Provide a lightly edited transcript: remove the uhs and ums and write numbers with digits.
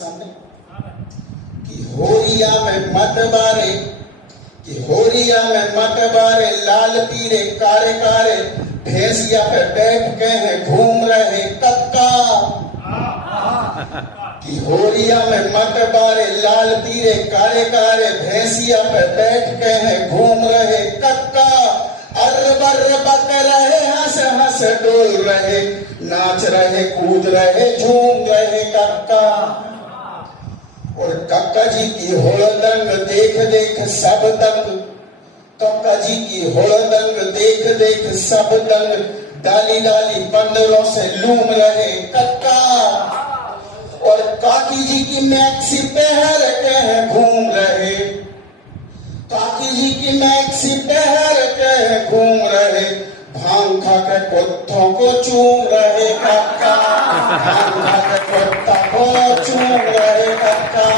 कि होरिया में मत बारे कि होरिया में मत बारे लाल पीरे कारे कारे भैंसिया पे बैठ के हैं घूम रहे कक्का। कि होरिया में मत बारे लाल पीरे कारे कारे भैंसिया पे बैठ के हैं घूम रहे कक्का। अर्र बर्र बक रहे हंस हंस डोल रहे नाच रहे कूद रहे झूम रहे कक्का। और कक्का जी की होड़दंग देख देख सब दंग, कक्का जी की होड़दंग देख देख सब दंग, डाली डाली बंदरों से लूम रहे कक्का। और काकी जी की मैक्सी पहर के हैं घूम रहे, काकी जी की मैक्सी पहर के हैं घूम रहे, भांग खा के कुत्तों को चूम रहे कक्का, भांग खा के कुत्ता को चूम रहे कक्का।